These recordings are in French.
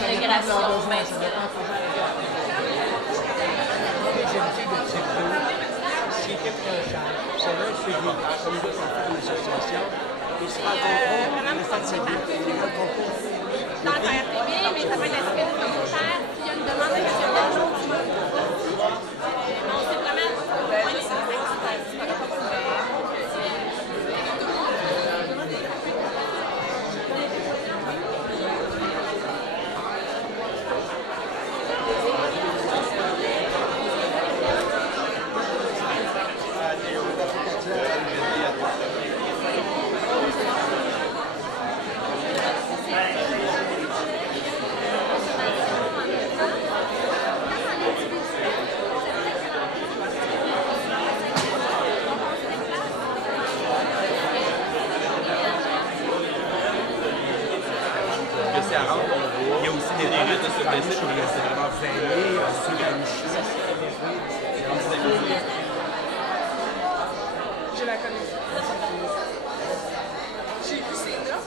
réintégration. Ce qui était prochage, c'est là, je suis des comme deux enfants d'une association, ils se rencontrent, le fait de s'aider, ils rencontrent. Dans le RTB, mais ça peut être la semaine communautaire, puis il y a une demande additionnelle. Non, c'est vraiment Il y a aussi des rites de se baisser pour c'est vraiment veillé, sur la Je la connais. J'ai vu ces là.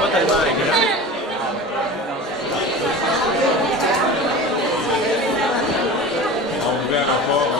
pas tellement agréable. On ouvert un rapport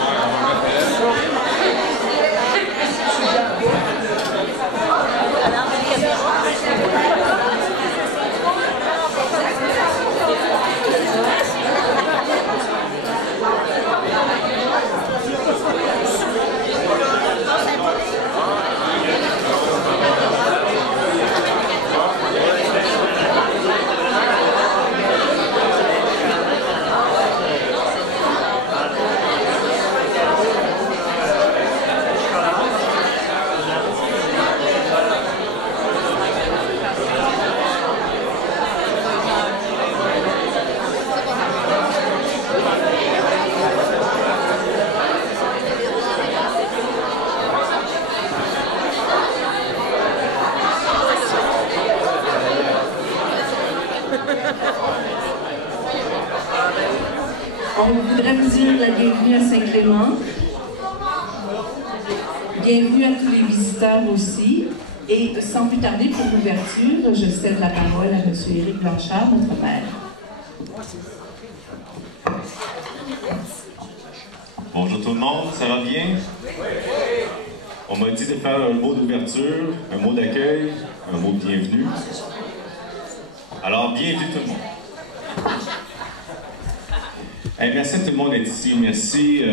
On voudrait vous dire la bienvenue à Saint-Clément. Bienvenue à tous les visiteurs aussi. Et sans plus tarder, pour l'ouverture, je cède la parole à M. Éric Blanchard, notre maire. Bonjour tout le monde, ça va bien? On m'a dit de faire un mot d'ouverture, un mot d'accueil, un mot de bienvenue. Alors, bienvenue tout le monde. Hey, merci à tout le monde d'être ici. Merci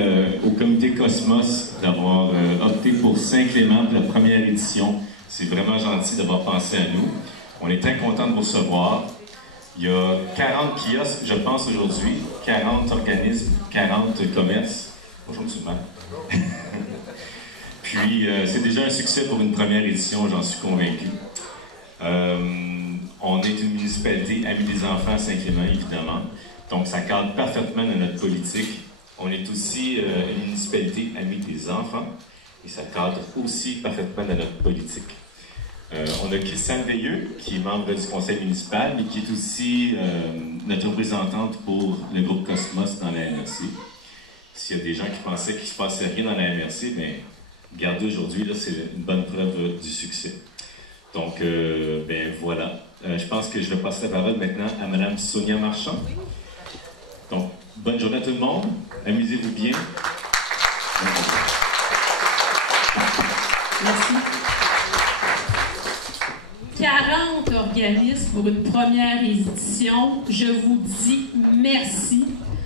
au comité Cosmos d'avoir opté pour Saint-Clément pour la première édition. C'est vraiment gentil d'avoir pensé à nous. On est très contents de vous recevoir. Il y a 40 kiosques, je pense, aujourd'hui, 40 organismes, 40 commerces. Bonjour, M. le maire. Puis, c'est déjà un succès pour une première édition, j'en suis convaincu. On est une municipalité amie des enfants à Saint-Clément, évidemment. Donc, ça cadre parfaitement dans notre politique. On est aussi une municipalité amie des enfants. Et ça cadre aussi parfaitement dans notre politique. On a Christiane Veilleux, qui est membre du conseil municipal, mais qui est aussi notre représentante pour le groupe Cosmos dans la MRC. S'il y a des gens qui pensaient qu'il ne se passait rien dans la MRC, bien, regardez aujourd'hui, c'est une bonne preuve du succès. Donc, ben voilà. Je pense que je vais passer la parole maintenant à Mme Sonia Marchand. Donc, bonne journée à tout le monde. Amusez-vous bien. Merci. 40 organismes pour une première édition. Je vous dis merci.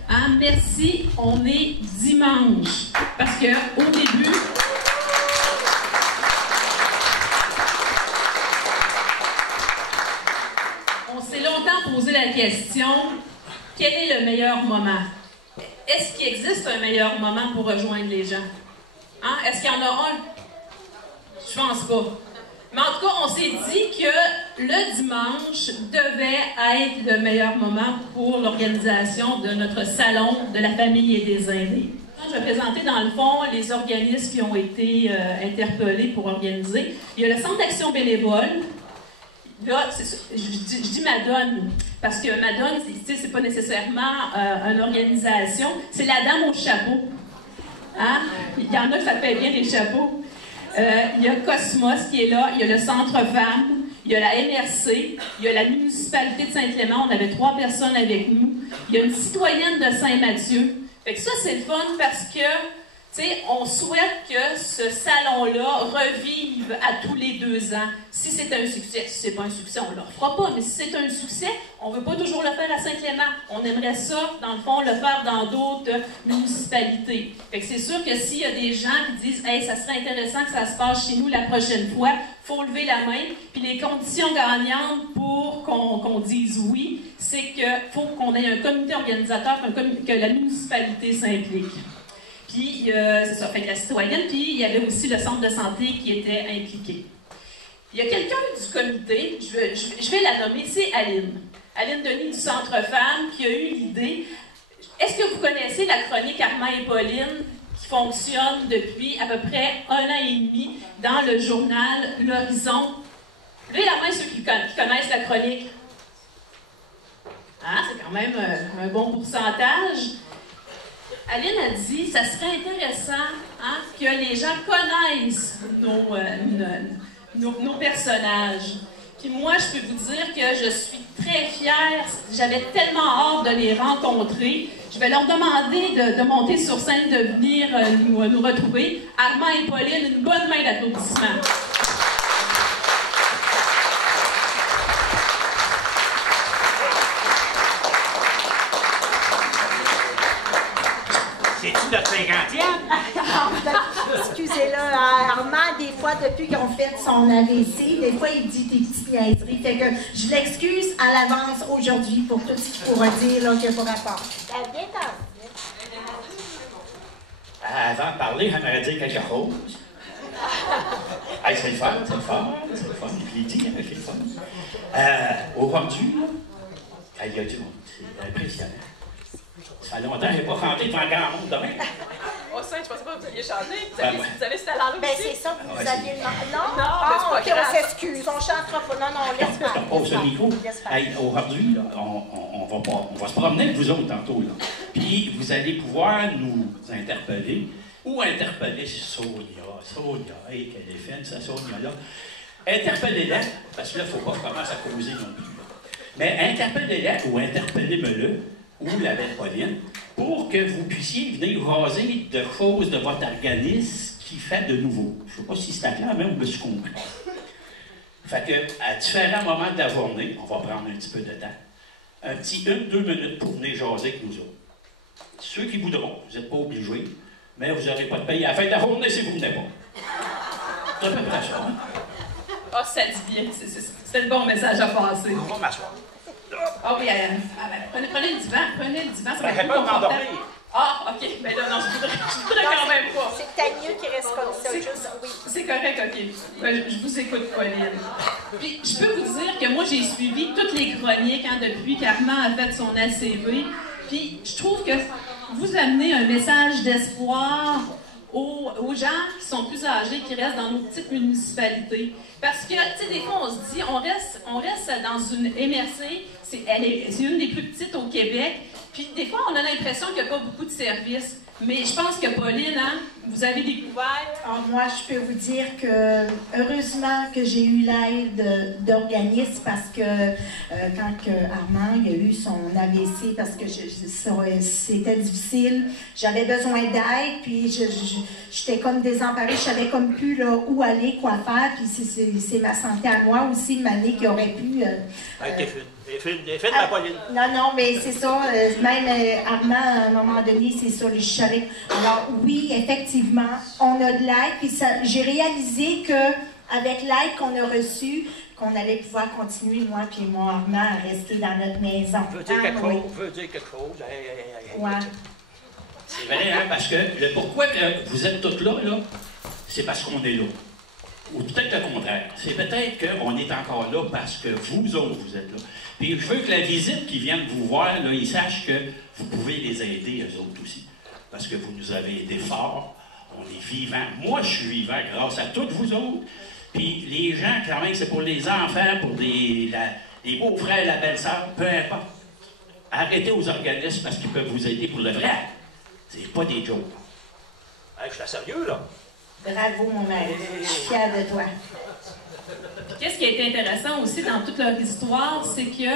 Hein, merci, on est dimanche. Parce qu'au début, on s'est longtemps posé la question, quel est le meilleur moment? Est-ce qu'il existe un meilleur moment pour rejoindre les gens? Hein? Est-ce qu'il y en a un? Je pense pas. Mais en tout cas, on s'est dit que le dimanche devait être le meilleur moment pour l'organisation de notre salon de la famille et des aînés. Je vais présenter dans le fond les organismes qui ont été interpellés pour organiser. Il y a le Centre d'action bénévole. Là, je dis Madone, parce que Madone, c'est pas nécessairement une organisation, c'est la dame au chapeau. Hein? Il y en a qui s'appellent bien les chapeaux. Il y a Cosmos qui est là, il y a le Centre Femmes, il y a la MRC, il y a la municipalité de Saint-Clément, on avait 3 personnes avec nous. Il y a une citoyenne de Saint-Mathieu. Fait que ça, c'est le fun parce que, tu sais, on souhaite que ce salon-là revive à tous les 2 ans. Si c'est un succès, si c'est pas un succès, on ne le refera pas, mais si c'est un succès, on ne veut pas toujours le faire à Saint-Clément. On aimerait ça, dans le fond, le faire dans d'autres municipalités. Fait que c'est sûr que s'il y a des gens qui disent « Hey, ça serait intéressant que ça se passe chez nous la prochaine fois », il faut lever la main. Puis les conditions gagnantes pour qu'on dise oui, c'est qu'il faut qu'on ait un comité organisateur, que la municipalité s'implique. Puis, c'est ça, fait que la citoyenne, puis il y avait aussi le centre de santé qui était impliqué. Il y a quelqu'un du comité, je vais la nommer, c'est Aline. Aline Denis du Centre Femmes qui a eu l'idée. Est-ce que vous connaissez la chronique Armand et Pauline qui fonctionne depuis à peu près 1 an et demi dans le journal L'Horizon? Levez la main ceux qui connaissent la chronique. Hein, c'est quand même un bon pourcentage. Aline a dit que ça serait intéressant que les gens connaissent nos personnages. Puis moi, je peux vous dire que je suis très fière. J'avais tellement hâte de les rencontrer. Je vais leur demander de monter sur scène, de venir nous retrouver. Armand et Pauline, une bonne main d'applaudissements. C'est-tu notre 50e? Excusez-le, Armand, des fois, depuis qu'on fait son AVC, des fois, il dit des petites niaiseries. Fait que je l'excuse à l'avance aujourd'hui pour tout ce qu'il pourra dire là, qu'il n'y a pas rapport. Bien Avant de parler, j'aimerais dire quelque chose. Hey, c'est le fun, c'est le fun, c'est le fun. Je l'ai dit, c'est le fun. Aujourd'hui, il y a du monde. C'est impressionnant. Ça fait longtemps que je n'ai pas chanté devant grand monde demain. Au sein, je ne pensais pas que vous alliez chanter. Vous avez ce talent-là ben, aussi. c'est ça que vous aviez demandé. Non, non, OK, on s'excuse. On ne chantera pas. Non, on laisse faire. On pose le micro. Hey, aujourd'hui, on va se promener avec vous autres tantôt. Là. Puis, vous allez pouvoir nous interpeller ou interpeller Sonia. Sonia, hey, quelle est fine, ça, Sonia-là. Interpellez-la, parce que là, il ne faut pas que je commence à causer non plus. Là. Mais interpellez-la ou interpellez-me-le, ou la belle Pauline, pour que vous puissiez venir jaser de choses de votre organisme qui fait de nouveau. Je ne sais pas si c'est clair, mais on me suis compris. Fait que, à différents moments de la journée, on va prendre un petit peu de temps, un petit 1-2 minutes pour venir jaser avec nous autres. Ceux qui voudront, vous n'êtes pas obligés, mais vous n'aurez pas de payer à la fin de la journée si vous ne venez pas. C'est à peu près ça. Hein? Ah, ça dit bien. C'est le bon message à passer. On va m'asseoir. Ah oui, prenez le divan, ça va être Ben, plus pas confortable. m'endormir. Ah, OK. Ben là, non, je voudrais quand même pas. C'est peut-être mieux qu'il reste comme ça. Juste, oui. C'est correct, OK. Ben, je vous écoute, Pauline. Puis, je peux vous dire que moi, j'ai suivi toutes les chroniques depuis qu'Armand a fait son ACV. Puis, je trouve que vous amenez un message d'espoir aux gens qui sont plus âgés, qui restent dans nos petites municipalités. Parce que, tu sais, des fois, on se dit, on reste dans une MRC, c'est une des plus petites au Québec, puis des fois, on a l'impression qu'il n'y a pas beaucoup de services. Mais je pense que Pauline, vous avez découvert... Alors, moi, je peux vous dire que, heureusement que j'ai eu l'aide d'organismes parce que quand Armand il a eu son AVC, parce que c'était difficile, j'avais besoin d'aide, puis j'étais comme désemparée, je savais comme plus là, où aller, quoi faire, puis c'est ma santé à moi aussi, Mané, qui aurait pu... T'es fine, ma Pauline. Non, mais c'est ça. Même Armand, à un moment donné, c'est ça, je savais. Alors, oui, effectivement, on a de l'aide. Puis j'ai réalisé qu'avec l'aide qu'on a reçue, qu'on allait pouvoir continuer, moi et mon Armand, à rester dans notre maison. Veux dire quelque chose. Ouais. C'est vrai, hein, parce que pourquoi vous êtes tous là, c'est parce qu'on est là. Ou peut-être le contraire. C'est peut-être qu'on est encore là parce que vous autres, vous êtes là. Puis je veux que la visite qui vienne vous voir, là, ils sachent que vous pouvez les aider, eux autres aussi. parce que vous nous avez aidés fort. On est vivants. Moi, je suis vivant grâce à toutes vous autres. Puis les gens, quand même, c'est pour les enfants, pour les beaux-frères, la belle-sœur, peu importe. Arrêtez aux organismes parce qu'ils peuvent vous aider pour le vrai. C'est pas des jokes. Hey, je suis sérieux, là. Bravo, mon mari. Je suis fière de toi. Puis qu'est-ce qui a été intéressant aussi dans toute leur histoire, c'est que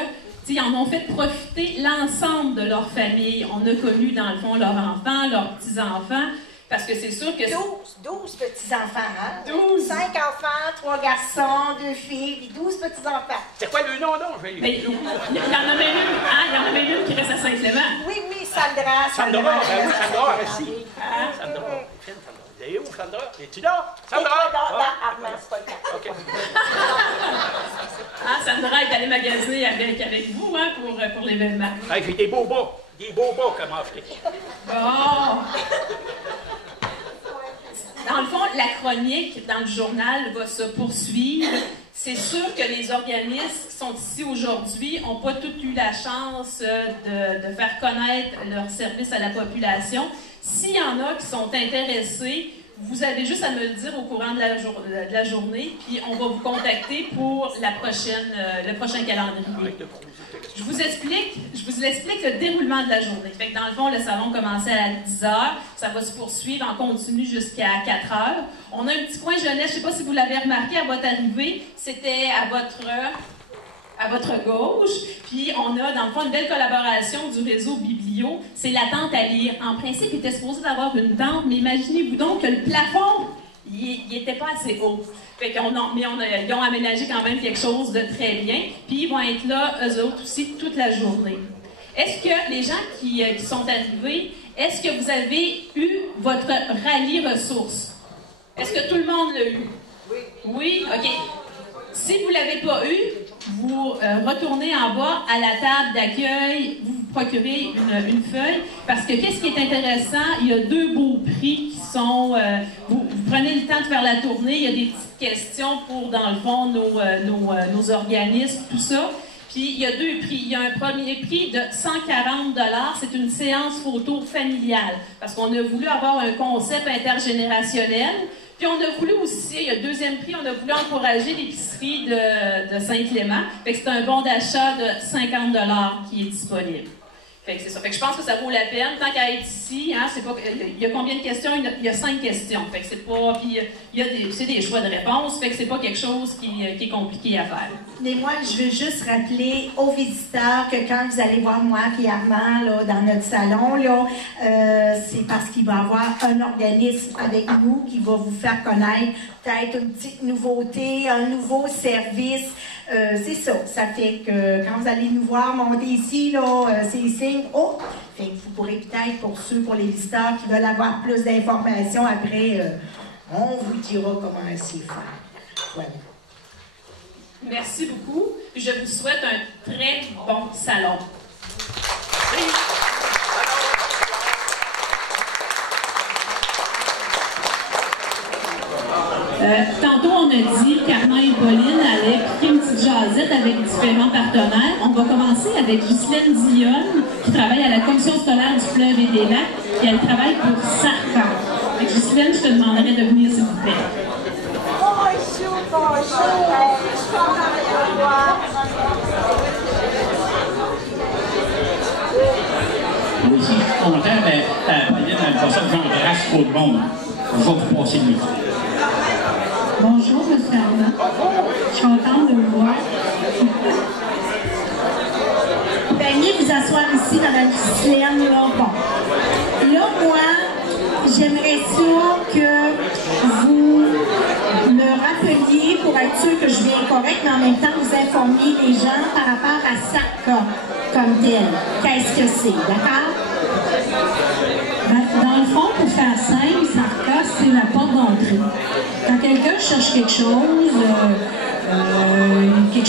ils en ont fait profiter l'ensemble de leur famille. On a connu, dans le fond, leurs enfants, leurs petits-enfants, parce que c'est sûr que... 12 petits-enfants, hein? 12. 5 enfants, 3 garçons, 2 filles, puis 12 petits-enfants. C'est quoi le nom, non? Je vais Mais il y en a même une qui reste à Saint-Clément. Oui, Sandra. Sandra, ben oui, Sandra, ici. Sandra. Elle est où, Sandra? Es-tu là? Sandra! Armand, c'est pas le cas. OK. Sandra est allée magasiner avec vous, hein, pour l'événement. Hey, j'ai des beaux bas. Des beaux bas comme acheter. Bon! Dans le fond, la chronique dans le journal va se poursuivre. C'est sûr que les organismes qui sont ici aujourd'hui n'ont pas tous eu la chance de faire connaître leur service à la population. S'il y en a qui sont intéressés, vous avez juste à me le dire au courant de la journée, puis on va vous contacter pour le prochain calendrier. Je vous explique le déroulement de la journée. Fait que dans le fond, le salon commençait à 10h, ça va se poursuivre en continu jusqu'à 4h. On a un petit coin jeunesse, je ne sais pas si vous l'avez remarqué à votre arrivée, c'était à votre gauche, puis on a dans le fond une belle collaboration du réseau Biblio, c'est la tente à lire. En principe, il était supposé d'avoir une tente, mais imaginez-vous donc que le plafond, il n'était pas assez haut. Fait ils ont aménagé quand même quelque chose de très bien, puis ils vont être là, eux autres aussi, toute la journée. Est-ce que les gens qui sont arrivés, est-ce que vous avez eu votre rallye ressources? Est-ce que tout le monde l'a eu? Oui. Oui? OK. Si vous ne l'avez pas eu, vous retournez en bas à la table d'accueil, vous vous procurez une feuille, parce que qu'est-ce qui est intéressant, il y a 2 beaux prix qui sont... vous prenez le temps de faire la tournée, il y a des petites questions pour, dans le fond, nos organismes, tout ça. Puis il y a 2 prix. Il y a un premier prix de 140 $, c'est une séance photo familiale, parce qu'on a voulu avoir un concept intergénérationnel. Puis on a voulu aussi, il y a le 2e prix, on a voulu encourager l'épicerie de Saint-Clément. Fait que c'est un bon d'achat de 50 $ qui est disponible. Fait que c'est ça. Fait que je pense que ça vaut la peine. Tant qu'à être ici, hein, c'est pas, il y a combien de questions? Il y a 5 questions. Fait que c'est pas... Puis c'est des choix de réponse. Fait que c'est pas quelque chose qui est compliqué à faire. Mais moi, je veux juste rappeler aux visiteurs que quand vous allez voir moi et Armand là, dans notre salon, là, c'est parce qu'il va y avoir un organisme avec nous qui va vous faire connaître peut-être une petite nouveauté, un nouveau service. C'est ça. Ça fait que quand vous allez nous voir monter ici, là, c'est les signes. Oh! Fait que vous pourrez peut-être, pour les visiteurs qui veulent avoir plus d'informations, après, on vous dira comment c'est faire. Voilà. Merci beaucoup. Je vous souhaite un très bon salon. Tantôt, on a dit qu'Armand et Pauline allaient piquer une petite jasette avec différents partenaires. On va commencer avec Ghislaine Dionne, qui travaille à la commission scolaire du Fleuve et des Lacs, et elle travaille pour SARCA. Ghislaine, je te demanderais de venir, s'il vous plaît. Oui, si je suis content, mais Pauline, elle va ça que j'embrasse tout le monde. Je vais vous passer le micro. Bonjour, M. Armand. Je suis contente de vous voir. Veuillez vous asseoir ici dans la Ghislaine. Bon. Là, moi, j'aimerais ça que vous me rappeliez, pour être sûr que je vais correct, mais en même temps, vous informiez les gens par rapport à SARCA comme tel. Qu'est-ce que c'est, d'accord? Dans le fond, pour faire simple, SARCA, c'est la porte d'entrée. Quand quelqu'un cherche quelque chose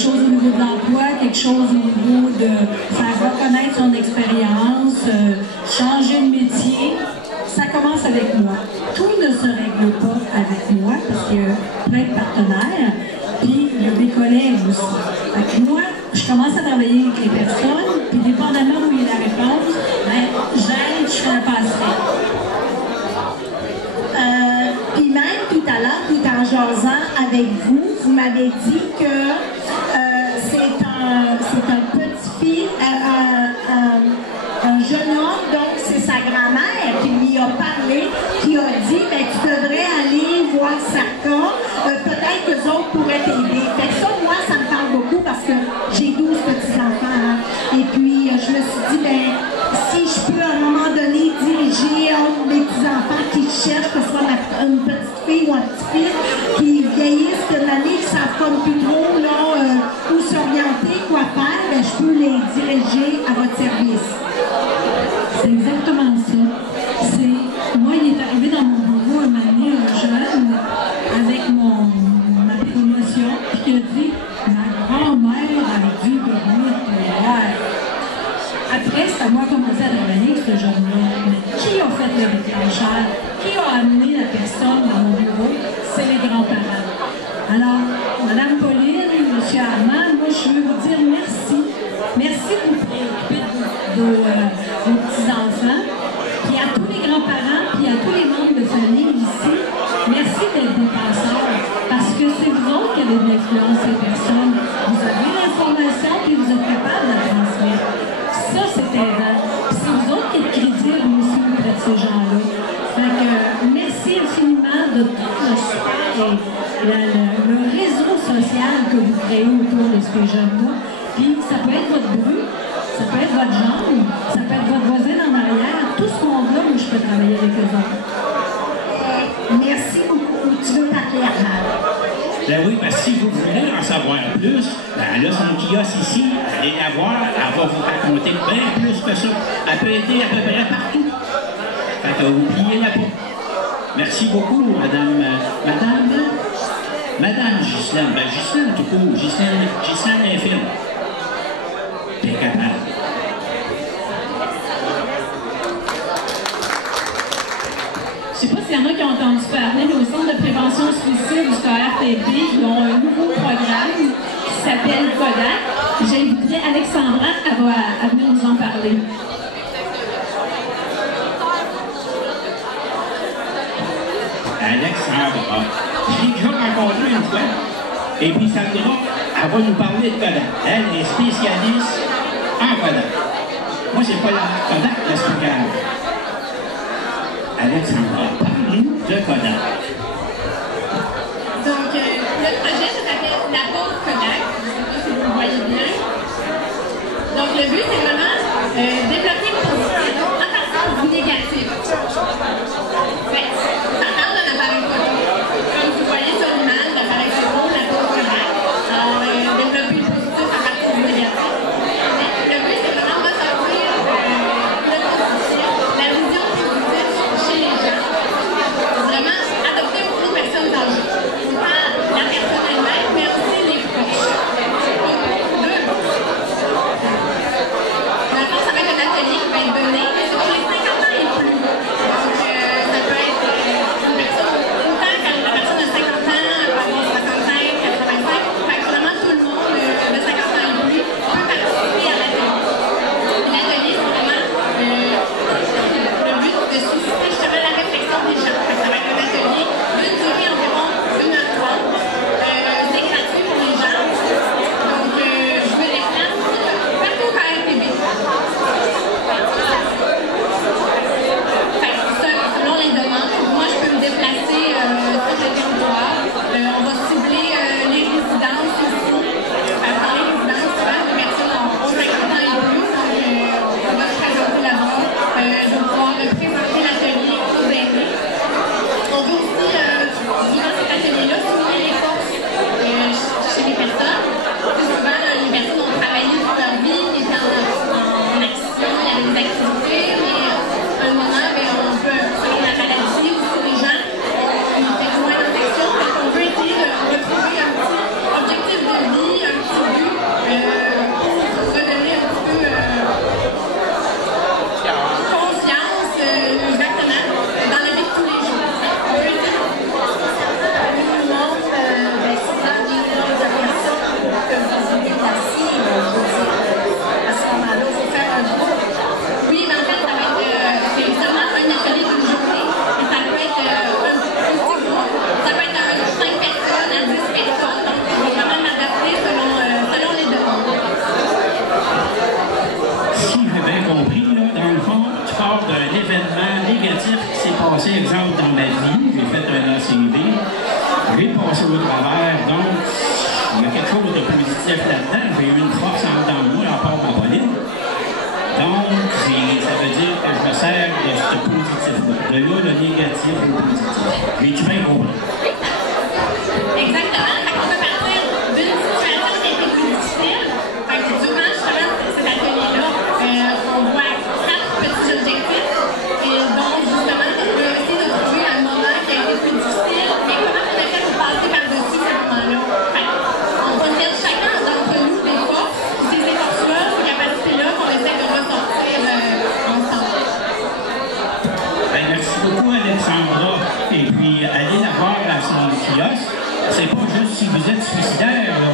au niveau de l'emploi, quelque chose au niveau de faire reconnaître son expérience, changer de métier, ça commence avec moi. Tout ne se règle pas avec moi parce qu'il y a plein de partenaires, puis il y a des collègues aussi. Fait que moi, je commence à travailler avec les personnes, puis dépendamment où il y a la réponse, ben, j'aide, je fais la passerelle. jasant avec vous, vous m'avez dit que c'est un petit-fils, un jeune homme, donc c'est sa grand-mère qui lui a parlé, qui a dit ben, tu devrais aller voir Sarka, peut-être que les autres pourraient t'aider. Fait que ça, moi, ça me parle beaucoup parce que j'ai 12 petits-enfants. Hein. Et puis, je me suis dit, ben, si je peux à un moment donné diriger un de mes petits-enfants qui cherchent, que ce soit une petite fille ou un petit fils, qui vieillissent de l'année, qui ne savent comme plus trop là, où s'orienter, quoi faire, ben, je peux les diriger à votre service. C'est exactement ça. Moi, il est arrivé dans mon bureau un moment donné, un jeune, avec ma promotion, puis il a dit « Ma grand-mère a dû dormir hier. » Après, c'est à moi de commencer à revenir, ce jeune-là. Mais qui a fait le déclencheur? Qui a amené la personne dans mon bureau? C'est les grands-parents. Alors, Mme Pauline, M. Armand, moi, je veux vous dire merci. Merci de vous préoccuper de vos petits-enfants, puis à tous les grands-parents, puis à tous les membres de famille ici, merci d'être des penseurs, parce que c'est vous autres qui avez de l'influence sur les personnes. Vous avez l'information, puis vous êtes capable de la transmettre. Ça, c'est aidant. C'est vous autres qui êtes crédibles aussi auprès de ces gens-là. Fait que merci infiniment de tout le réseau social que vous créez autour de ces jeunes-là. Puis ça peut être votre bru, ça peut être votre jambe, ça peut être votre voisine en arrière, tout ce monde-là où je peux travailler avec eux autres. Merci beaucoup. Tu veux t'appeler Armand? Ben oui, parce que si vous voulez en savoir plus, ben là, son kiosque ici, allez la voir, elle va vous raconter bien plus que ça. Elle peut aider à peu près partout. Fait que oubliez-la pas. Merci beaucoup, Madame Ghislaine. Ben, Ghislaine, tout court. Ghislaine infirme. T'es capable. Je ne sais pas s'il y en a qui ont entendu parler, mais au Centre de prévention suicide du KRTP, ils ont un nouveau programme qui s'appelle Kodak. J'inviterai Alexandra à venir nous en parler. Alexandra. Je l'ai déjà rencontrée une fois. Et puis Sandra, elle va nous parler de Kodak. Elle est spécialiste en Kodak. Moi, c'est pas la Kodak, la spéciale. Alexandra, parle-nous de Kodak. Donc, le projet s'appelle La Pause Kodak. Je ne sais pas si vous le voyez bien. Donc, le but, c'est vraiment développer une position en partant du négatif. Ça parle d'un appareil photo. Comme vous voyez sur l'image, l'appareil photo, la pause Kodak. Alors, développer une position à partir du négatif. Le but, c'est vraiment ressortir le positif, la vision positive chez les gens. Vraiment adopter beaucoup de personnes âgées. Pas la personne elle-même, mais aussi les proches. Dans le fond, ça va être un atelier qui va être donné, mais sur les 50 ans et plus. passé, exemple, dans ma vie, j'ai fait un ACV, j'ai passé au travers, donc il y a quelque chose de positif là-dedans. J'ai eu une force en dedans de moi, à part ma Pauline. Donc, ça veut dire que je me sers de ce positif-là. De là, le négatif au positif. J'ai-tu bien compris? Exactement. On peut partir d'une situation qui a été plus difficile. Durant justement cet atelier-là, on voit 4 petits objectifs. Et donc, justement, on peut essayer de trouver un moment qui a été plus difficile. Mais comment on a fait pour passer par-dessus ce moment-là? On va mettre chacun d'entre nous des forces, ces forces-là, ces capacités-là, qu'on essaie de ressortir ensemble. Merci beaucoup, Alexandra. Et puis, allez la voir à son kiosque. C'est pas juste si vous êtes suicidaire, là.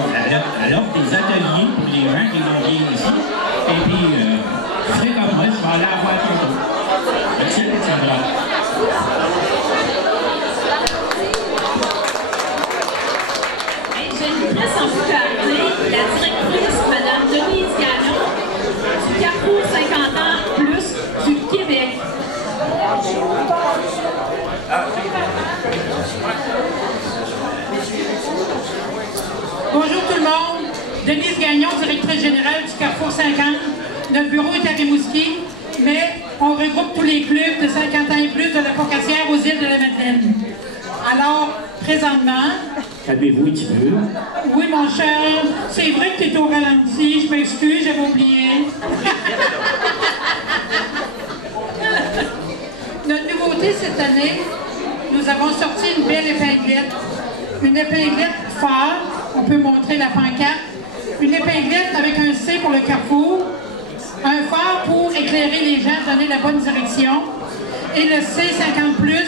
Elle offre des ateliers pour les gens qui vont venir ici. Et puis, faites comme moi, je vais aller la voir tantôt. Merci, Alexandra. Je voudrais sans vous appeler la directrice, Mme Denise Gagnon, du Carrefour 50 ans plus du Québec. Bonjour tout le monde. Denise Gagnon, directrice générale du Carrefour 50. Notre bureau est à Rimouski, mais on regroupe tous les clubs de 50 ans et plus de la Pocatière aux îles de la Madeleine. Alors, présentement... Calmez-vous un petit peu. Oui, mon cher, c'est vrai que tu es au ralenti. Je m'excuse, j'avais oublié. Notre nouveauté cette année, nous avons sorti une belle épinglette. Une épinglette phare, on peut montrer la pancarte. Une épinglette avec un C pour le Carrefour. Un phare pour éclairer les gens, donner la bonne direction. Et le C50+,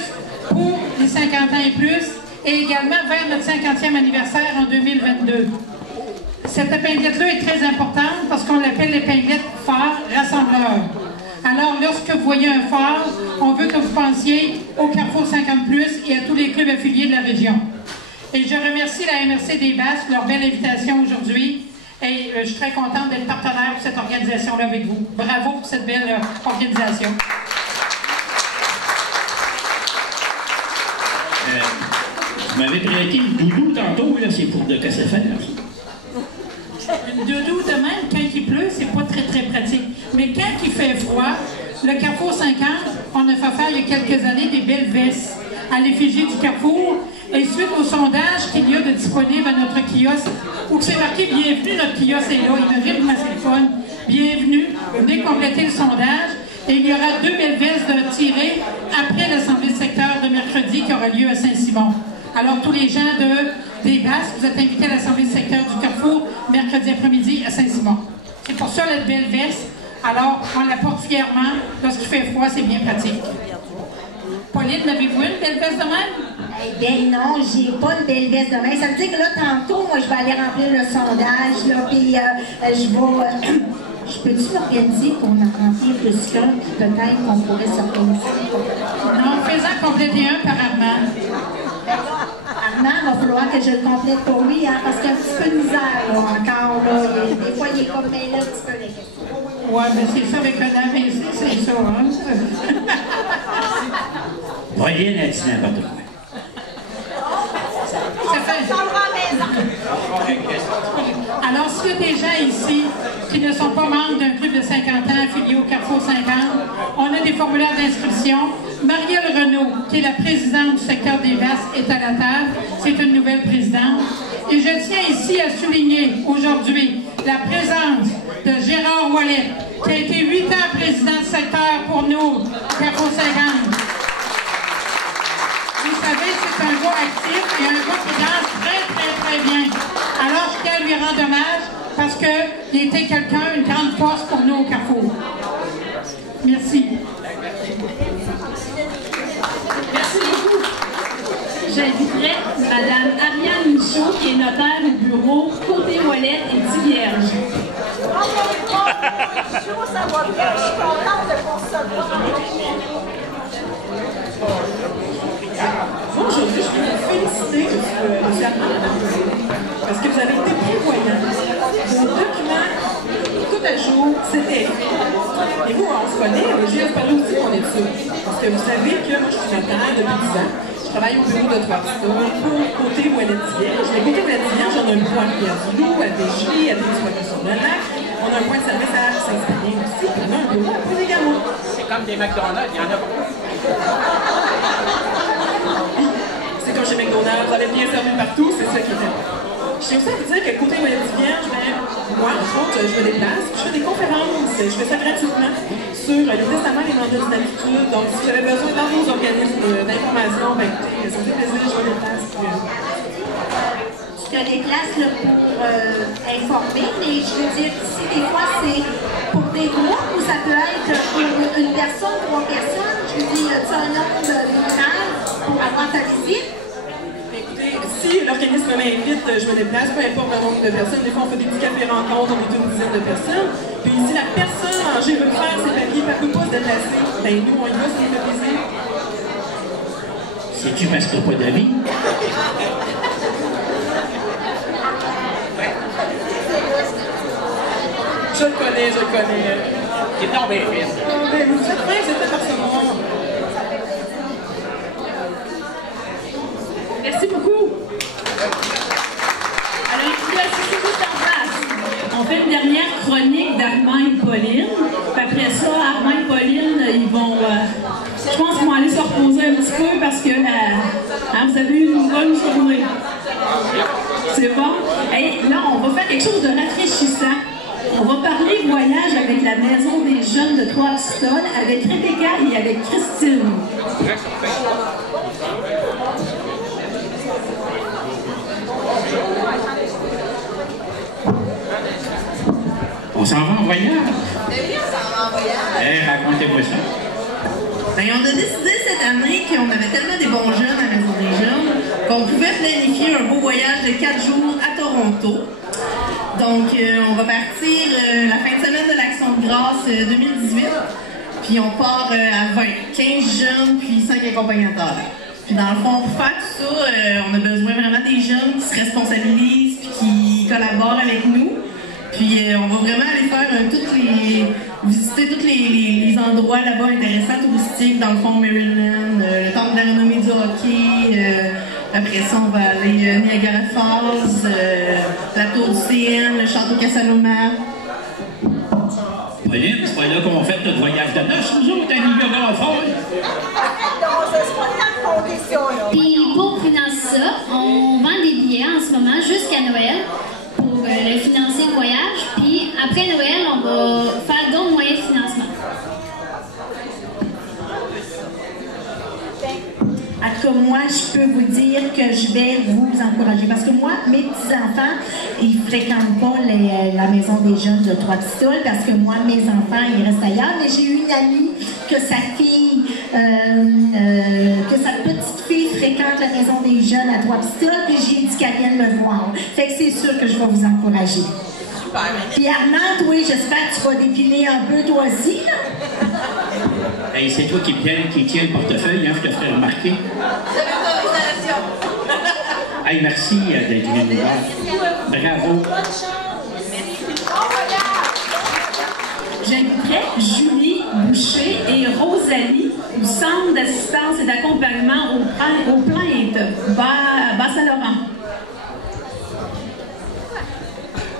pour les 50 ans et plus. Et également vers notre 50e anniversaire en 2022. Cette épinglette-là est très importante parce qu'on l'appelle l'épinglette phare rassembleur. Alors, lorsque vous voyez un phare, on veut que vous pensiez au Carrefour 50+, et à tous les clubs affiliés de la région. Et je remercie la MRC des Basses pour leur belle invitation aujourd'hui. Et je suis très contente d'être partenaire pour cette organisation-là avec vous. Bravo pour cette belle organisation. Vous m'avez prêté une doudou tantôt, là, c'est pour de casser faire. Une doudou de même, quand il pleut, c'est pas très très pratique. Mais quand il fait froid, le Carrefour 50, on a fait faire il y a quelques années des belles vestes à l'effigie du Carrefour. Et suite au sondage qu'il y a de disponible à notre kiosque, où c'est marqué « Bienvenue, notre kiosque est là », imagine ma téléphone, « Bienvenue », venez compléter le sondage. Et il y aura 2 belles vestes de tirées après l'Assemblée de secteur de mercredi qui aura lieu à Saint-Simon. Alors, tous les gens des Basses, vous êtes invités à l'Assemblée de secteur du Carrefour mercredi après-midi à Saint-Simon. C'est pour ça la belle veste. Alors, on la porte fièrement. Lorsqu'il fait froid, c'est bien pratique. Pauline, avez-vous une belle veste de même? Eh bien non, j'ai pas une belle veste de même. Ça veut dire que là, tantôt, moi, je vais aller remplir le sondage, là, puis je vais... Je peux-tu m'organiser pour en remplir plus qu'un, puis peut-être qu'on pourrait s'organiser? Non, fais-en compléter un par Armand. Armand, il va falloir que je le complète pour lui, hein, parce qu'il y a un petit peu de misère, là, encore, là. Des fois, il est comme mêlé un petit peu les questions. Ouais, mais c'est ça avec un AVC, c'est ça, hein? Voyez la dit n'importe quoi. Alors, s'il y a des gens ici qui ne sont pas membres d'un club de 50 ans affilié au Carrefour 50, on a des formulaires d'inscription. Marielle Renaud, qui est la présidente du secteur des Basses, est à la table. C'est une nouvelle présidente. Et je tiens ici à souligner aujourd'hui la présence de Gérard Ouellet, qui a été 8 ans président du secteur pour nous, Carrefour 50. Vous savez, c'est un gars actif et un gars qui danse très bien. Alors, je tiens à lui rendre hommage parce qu'il était quelqu'un, une grande force pour nous au Carrefour. Merci. Merci beaucoup. J'inviterai Mme Ariane Michaud, qui est notaire au bureau Côté Ouellet et 10 Vierges. Bonjour, ça va bien. Je suis contente de vous recevoir. Aujourd'hui, je voulais vous féliciter, M. Armand, parce que vous avez été prévoyant. Vos documents, tout à jour, c'était fait. Et vous, on se connaît, j'ai parlé aussi qu'on est dessus. Parce que vous savez que moi, je suis depuis 10 ans. Je travaille au bureau de Trois-Pistoles pour côté Ouellette Vierge. Les côtés Ouellette Vierge, on a un point à Rivière-du-Loup, à Desjy, à Desjy-sur-le-Lac. On a un point de service à Saint-Cyprien aussi, puis on a un bureau à Pouilly-Gamon. C'est comme des McDonald's, il y en a beaucoup. C'est comme chez McDonald's, vous allez bien servi partout, c'est ça qui est important. Je tiens aussi à vous dire que côté Ouellette Vierge, moi, entre autres, je me déplace, je fais des conférences, je fais ça gratuitement sur les testaments et les mandats d'habitude. Donc, si vous avez besoin dans vos organismes d'information, ben écoutez, ça me fait plaisir, je me déplace. Tu te déplaces là, pour informer, mais je veux dire, si des fois c'est pour des groupes ou ça peut être pour une personne, 3 personnes, je veux dire, tu as un nombre minimal pour avoir ta visite. Si l'organisme m'invite, je me déplace, peu importe le nombre de personnes. Des fois, on fait des petits cafés rencontres, on est une dizaine de personnes. Puis si la personne âgée veut faire ses papiers, elle ne peut pas se déplacer, ben nous, on y va, ça nous fait plaisir. C'est-tu parce que t'as pas d'avis? Je le connais. Il est tombé vite. Ben, vous êtes bien, vous êtes à recevoir. Merci beaucoup. Alors, écoutez, asseyez juste en place. On fait une dernière chronique d'Armand et Pauline. Puis après ça, Armand et Pauline, ils vont... je pense qu'ils vont aller se reposer un petit peu parce que vous avez eu une bonne journée. C'est bon? Hey, là, on va faire quelque chose de rafraîchissant. On va parler voyage avec la Maison des Jeunes de Trois-Pistoles, avec Rebecca et avec Christine. On s'en va en voyage? Oui, on s'en va en voyage. Racontez-moi ça. Ben, on a décidé cette année qu'on avait tellement des bons jeunes à la Maison des Jeunes qu'on pouvait planifier un beau voyage de 4 jours à Toronto. Donc, on va partir la fin de semaine de l'Action de grâce 2018. Puis on part à 20, 15 jeunes, puis 5 accompagnateurs. Puis dans le fond, pour faire tout ça, on a besoin vraiment des jeunes qui se responsabilisent puis qui collaborent avec nous. Puis on va vraiment aller faire visiter tous les endroits là-bas intéressants, touristiques, dans le fond Maryland, le temple de la renommée du hockey. Après ça, on va aller Niagara Falls, la tour du CN, le château Casaloma. Pauline, c'est pas là qu'on va faire notre voyage de noces, nous autres, à Niagara Falls. Puis pour financer ça, on vend des billets en ce moment jusqu'à Noël pour le financer le voyage. Puis après Noël, on va faire d'autres moyens de financement. En tout cas, moi, je peux vous dire que je vais vous encourager. Parce que moi, mes petits-enfants, ils ne fréquentent pas la Maison des Jeunes de Trois-Pistoles parce que moi, mes enfants, ils restent ailleurs. Mais j'ai eu une amie que sa fille, que sa petite fille fréquente la Maison des Jeunes à Trois-Pistoles, puis j'ai dit qu'elle vienne me voir. Fait que c'est sûr que je vais vous encourager. Puis Armand, oui, j'espère que tu vas dépiler un peu toi aussi, là. Hey, c'est toi qui tiens le portefeuille, hein, je te ferai remarquer. Hey, merci d'être venu nous voir. Bravo. J'inviterai Julie Boucher et Rosalie du Centre d'assistance et d'accompagnement aux plaintes, Bas-Saint-Laurent.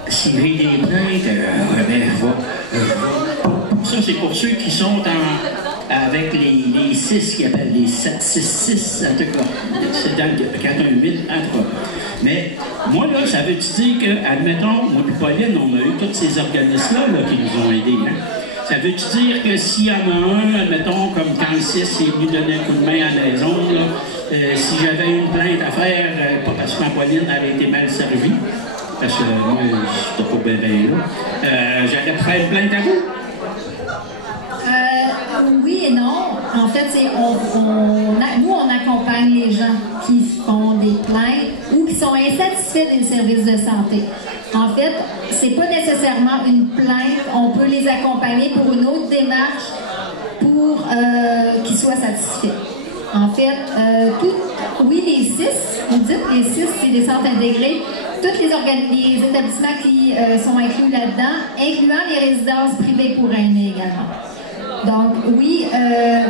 S'il y a des plaintes, ça, c'est pour ceux qui sont avec les 6 qui appellent les 766, en tout cas. C'est dans le 418, en tout cas. Mais moi, là, ça veut-tu dire que, admettons, moi et Pauline, on a eu tous ces organismes-là qui nous ont aidés, hein? Ça veut-tu dire que s'il y en a un, admettons, comme quand le 6 est venu donner un coup de main à la maison, là, si j'avais une plainte à faire, pas parce que ma Pauline avait été mal servie, parce que moi, je n'étais pas bien là, j'allais faire une plainte à vous? Oui et non. En fait, nous, on accompagne les gens qui font des plaintes ou qui sont insatisfaits des services de santé. En fait, c'est pas nécessairement une plainte. On peut les accompagner pour une autre démarche pour qu'ils soient satisfaits. En fait, oui, les 6, vous dites les 6, c'est des centres intégrés. Tous les établissements qui sont inclus là-dedans, incluant les résidences privées pour aînés également. Donc, oui,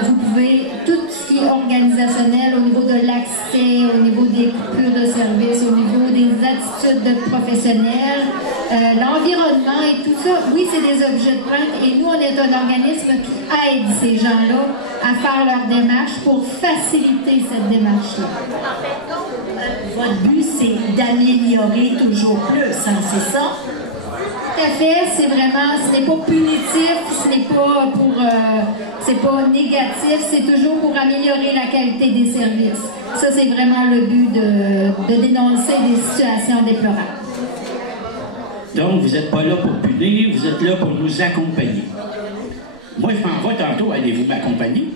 vous pouvez, tout ce qui aussi organisationnel, au niveau de l'accès, au niveau des coupures de services, au niveau des attitudes de professionnels, l'environnement et tout ça. Oui, c'est des objets de plainte et nous, on est un organisme qui aide ces gens-là à faire leur démarche pour faciliter cette démarche-là. Votre but, c'est d'améliorer toujours plus, hein, c'est ça? Tout à fait, c'est vraiment, ce n'est pas punitif, ce n'est pas pour, c'est pas négatif, c'est toujours pour améliorer la qualité des services. Ça, c'est vraiment le but de dénoncer des situations déplorables. Donc, vous n'êtes pas là pour punir, vous êtes là pour nous accompagner. Moi, je m'en vais tantôt, allez-vous m'accompagner?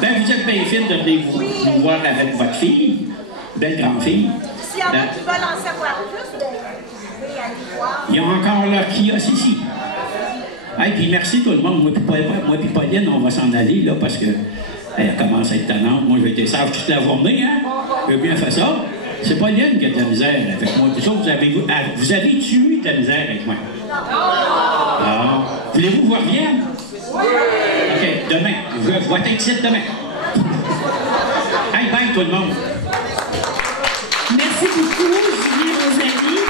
Ben, vous êtes bien fine de venir vous voir avec votre fille, belle grande-fille. S'il y en a qui veulent en savoir plus, ben, oui, allez voir. Il y a encore leur kiosque ici. Hey, puis merci tout le monde. Moi puis Pauline, on va s'en aller, là, parce que elle commence à être tannante. Moi, j'ai été sage toute la journée, hein? J'ai bien fait ça. C'est Pauline qui a de la misère avec moi. Tout ça, vous avez-tu eu de la misère avec moi? Non. Voulez-vous que je revienne? Oui! OK, demain. Je vais être ici demain. Hey, bye tout le monde. Merci beaucoup, Julie Rosalie.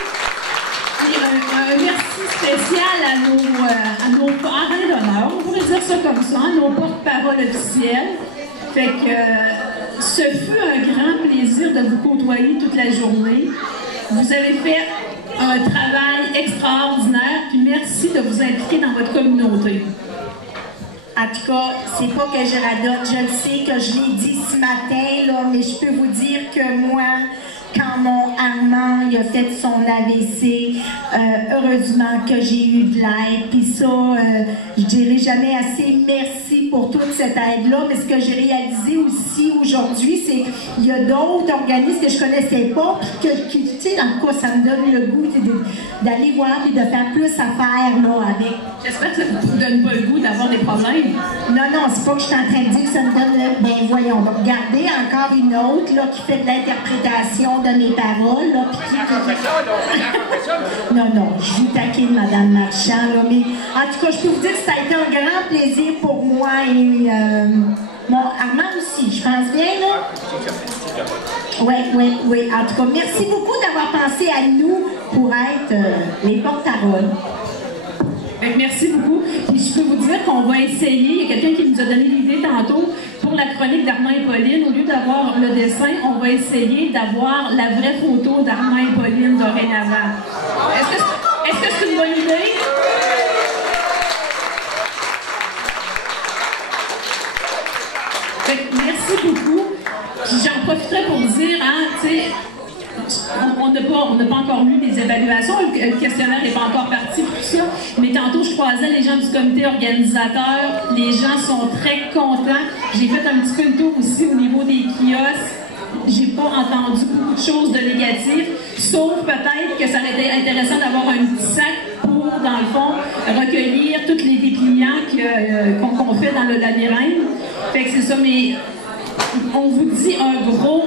Et un merci spécial à nos parrains d'honneur, on pourrait dire ça comme ça, nos porte-paroles officiels. Fait que ce fut un grand plaisir de vous côtoyer toute la journée. Vous avez fait un travail extraordinaire, puis merci de vous impliquer dans votre communauté. En tout cas, c'est pas que je radote, je le sais que je l'ai dit ce matin, là, mais je peux vous dire que moi, quand mon Armand il a fait son AVC, heureusement que j'ai eu de l'aide. Puis ça, je dirais jamais assez merci pour toute cette aide-là. Mais ce que j'ai réalisé aussi aujourd'hui, c'est qu'il y a d'autres organismes que je connaissais pas, puis que, tu sais, en tout cas, ça me donne le goût d'aller voir et de faire plus affaire là avec. J'espère que ça ne vous donne pas le goût d'avoir des problèmes. Non, c'est pas que je suis en train de dire que ça me donne le... Ben voyons, donc regardez encore une autre là, qui fait de l'interprétation de mes paroles. Là, non, je vous taquine, Madame Marchand, là, mais en tout cas, je peux vous dire que ça a été un grand plaisir pour moi et mon Armand aussi, je pense bien, là. Oui. En tout cas, merci beaucoup d'avoir pensé à nous pour être les porte-paroles. Merci beaucoup. Puis je peux vous dire qu'on va essayer, il y a quelqu'un qui nous a donné l'idée tantôt, pour la chronique d'Armand et Pauline, au lieu d'avoir le dessin, on va essayer d'avoir la vraie photo d'Armand et Pauline dorénavant. Est-ce que c'est une bonne idée? Merci beaucoup. J'en profiterai pour vous dire, hein, tu sais, on n'a pas encore eu des évaluations, le questionnaire n'est pas encore parti, tout ça, mais tantôt je croisais les gens du comité organisateur, les gens sont très contents. J'ai fait un petit peu le tour aussi au niveau des kiosques, j'ai pas entendu beaucoup de choses de négatives, sauf peut-être que ça aurait été intéressant d'avoir un petit sac pour, dans le fond, recueillir tous les dépliants qu'on fait dans le labyrinthe. Fait que c'est ça, mais on vous dit un gros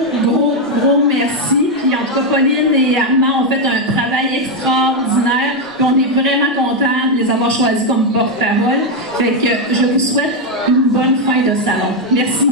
merci. Puis en tout cas, Pauline et Armand ont fait un travail extraordinaire. Puis on est vraiment contents de les avoir choisis comme porte-parole. Fait que je vous souhaite une bonne fin de salon. Merci.